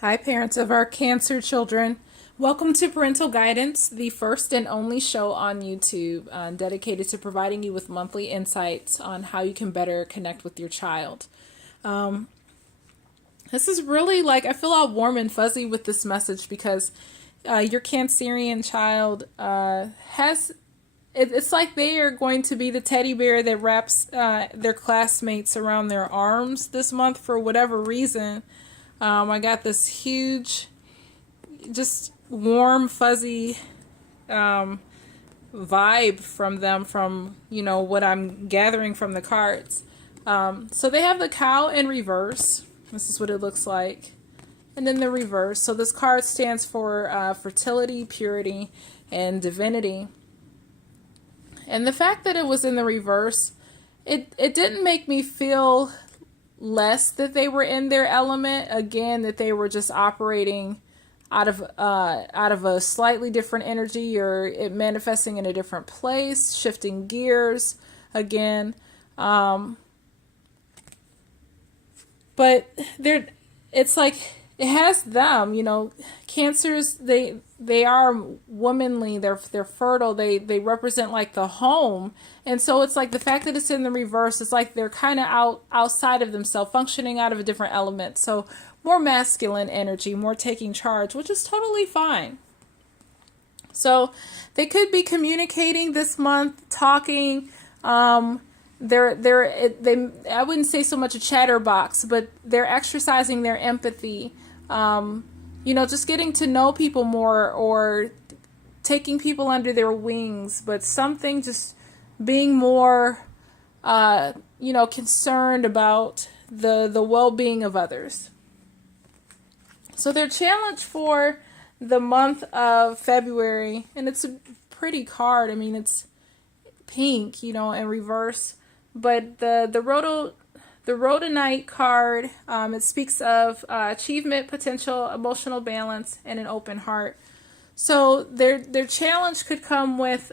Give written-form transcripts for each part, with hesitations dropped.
Hi, parents of our Cancer children. Welcome to Parental Guidance, the first and only show on YouTube dedicated to providing you with monthly insights on how you can better connect with your child. This is really I feel all warm and fuzzy with this message because your Cancerian child it's like they are going to be the teddy bear that wraps their classmates around their arms this month for whatever reason. I got this huge, just warm, fuzzy vibe from them from, what I'm gathering from the cards. So they have the cow in reverse. This is what it looks like. And then the reverse. So this card stands for fertility, purity, and divinity. And the fact that it was in the reverse, it didn't make me feel less that they were in their element. Again, that they were just operating out of a slightly different energy, or it manifesting in a different place, shifting gears again. But it's like it has them, Cancers, they are womanly, they're fertile, they represent like the home. And so it's like the fact that it's in the reverse, it's like they're kind of outside of themselves, functioning out of a different element. So more masculine energy, more taking charge, which is totally fine. So they could be communicating this month, talking. I wouldn't say so much a chatterbox, but they're exercising their empathy. Just getting to know people more, or taking people under their wings, but something just being more, concerned about the well-being of others. So their challenge for the month of February, and it's a pretty card. I mean, it's pink, in reverse, but the Rhodonite card, it speaks of achievement, potential, emotional balance, and an open heart. So their challenge could come with,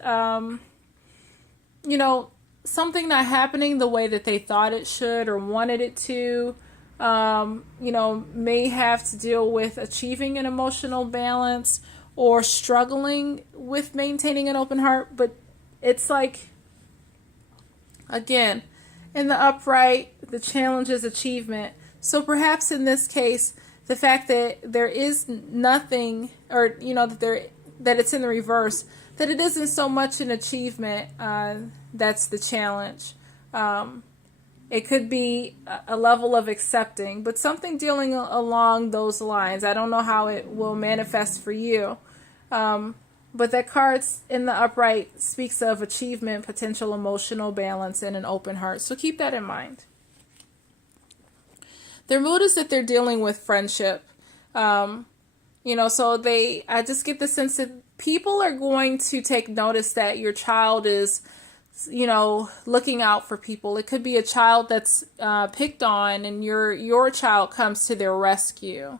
something not happening the way that they thought it should or wanted it to. May have to deal with achieving an emotional balance or struggling with maintaining an open heart. But it's like, again, in the upright, the challenge is achievement. So perhaps in this case, the fact that there is nothing, or that it's in the reverse, that it isn't so much an achievement, that's the challenge. It could be a level of accepting, but something dealing along those lines. I don't know how it will manifest for you. But that card in the upright speaks of achievement, potential, emotional balance, and an open heart. So keep that in mind. Their mood is that they're dealing with friendship. I just get the sense that people are going to take notice that your child is, looking out for people. It could be a child that's picked on, and your child comes to their rescue.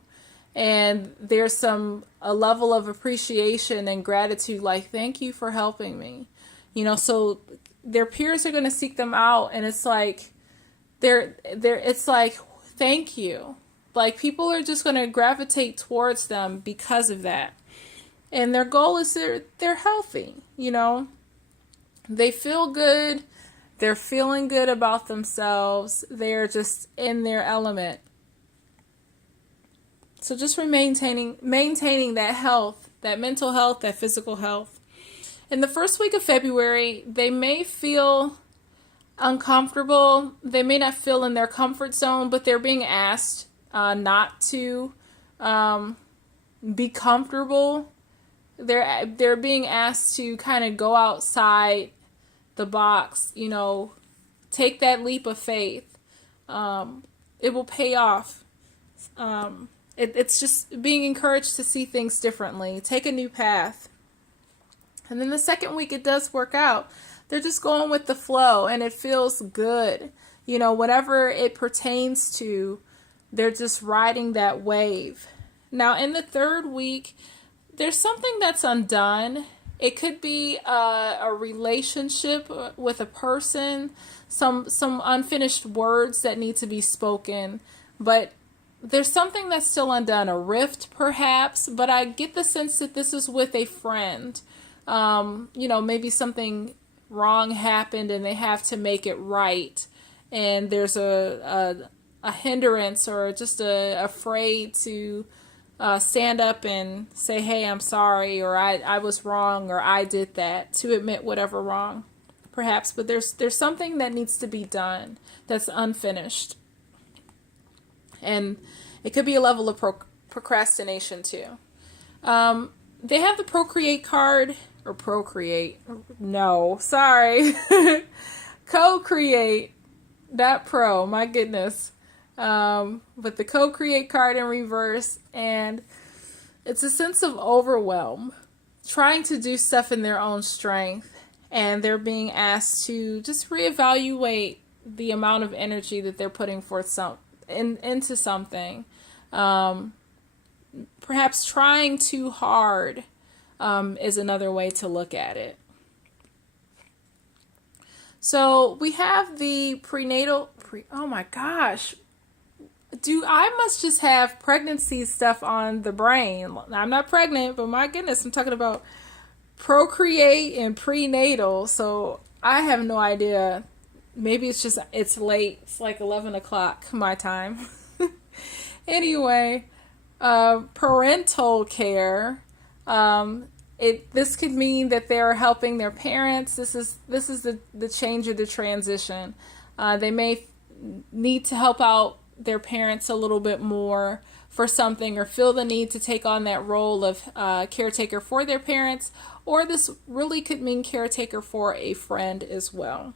And there's a level of appreciation and gratitude, like, thank you for helping me. So their peers are going to seek them out, and it's like, it's like, thank you. Like, people are just going to gravitate towards them because of that. And their goal is they're healthy, They feel good. They're feeling good about themselves. They're just in their element. So just maintaining that health, that mental health, that physical health. In the first week of February, they may feel uncomfortable. They may not feel in their comfort zone, but they're being asked not to be comfortable. They're being asked to kind of go outside the box, take that leap of faith. It will pay off. It's just being encouraged to see things differently, take a new path. And then the second week, it does work out. They're just going with the flow, and it feels good. Whatever it pertains to, they're just riding that wave. Now, in the third week, there's something that's undone. It could be a relationship with a person, some unfinished words that need to be spoken, but there's something that's still undone, a rift perhaps, but I get the sense that this is with a friend. Maybe something wrong happened and they have to make it right. And there's a hindrance or just afraid to stand up and say, hey, I'm sorry, or I was wrong, or I did that, to admit whatever wrong, perhaps. But there's something that needs to be done that's unfinished. And it could be a level of procrastination too. They have the Procreate card, or Procreate. No, sorry. Co-create, not Pro, my goodness. But the Co-create card in reverse, and it's a sense of overwhelm, trying to do stuff in their own strength, and they're being asked to just reevaluate the amount of energy that they're putting forth into something. Perhaps trying too hard is another way to look at it. So we have the prenatal. Oh my gosh. I must just have pregnancy stuff on the brain. I'm not pregnant, but my goodness, I'm talking about procreate and prenatal. So I have no idea. Maybe it's late. It's like 11 o'clock my time. Anyway, parental care. This could mean that they're helping their parents. This is the change or the transition. They may need to help out their parents a little bit more for something, or feel the need to take on that role of caretaker for their parents, or this really could mean caretaker for a friend as well.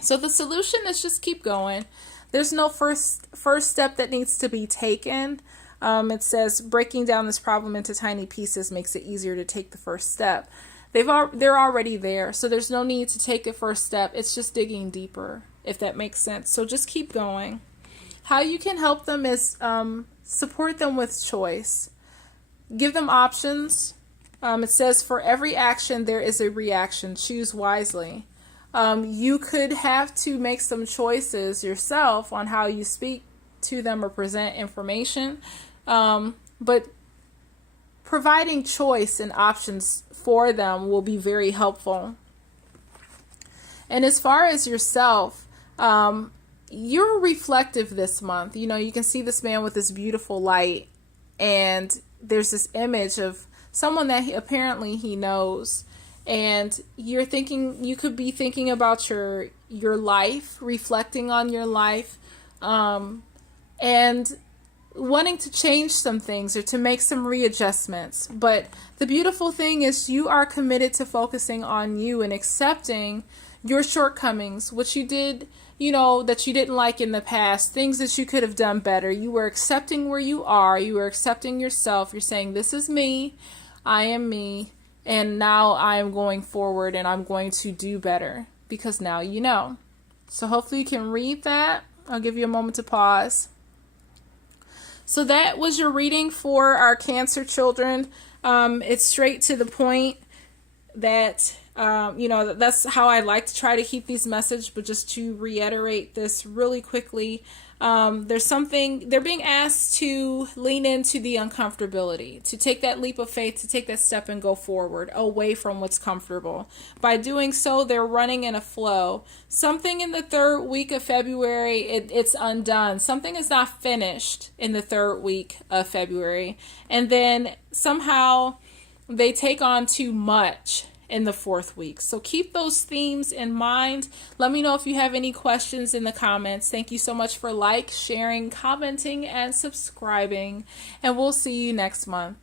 So the solution is just keep going. There's no first step that needs to be taken. It says breaking down this problem into tiny pieces makes it easier to take the first step. They're already there, so there's no need to take the first step. It's just digging deeper, if that makes sense. So just keep going. How you can help them is support them with choice. Give them options. It says for every action there is a reaction. Choose wisely. You could have to make some choices yourself on how you speak to them or present information. But providing choice and options for them will be very helpful. And as far as yourself, you're reflective this month. You can see this man with this beautiful light, and there's this image of someone that apparently he knows. And you could be thinking about your life, reflecting on your life, and wanting to change some things or to make some readjustments. But the beautiful thing is you are committed to focusing on you and accepting your shortcomings, what you did, that you didn't like in the past, things that you could have done better. You were accepting where you are. You were accepting yourself. You're saying, this is me. I am me. And now I am going forward and I'm going to do better because now you know. So hopefully you can read that. I'll give you a moment to pause. So that was your reading for our Cancer children. It's straight to the point that, that's how I like to try to keep these messages, but just to reiterate this really quickly, they're being asked to lean into the uncomfortability, to take that leap of faith, to take that step and go forward away from what's comfortable. By doing so, they're running in a flow. Something in the third week of February, it's undone. Something is not finished in the third week of February. And then somehow they take on too much in the fourth week. So keep those themes in mind. Let me know if you have any questions in the comments. Thank you so much for sharing, commenting, and subscribing. And we'll see you next month.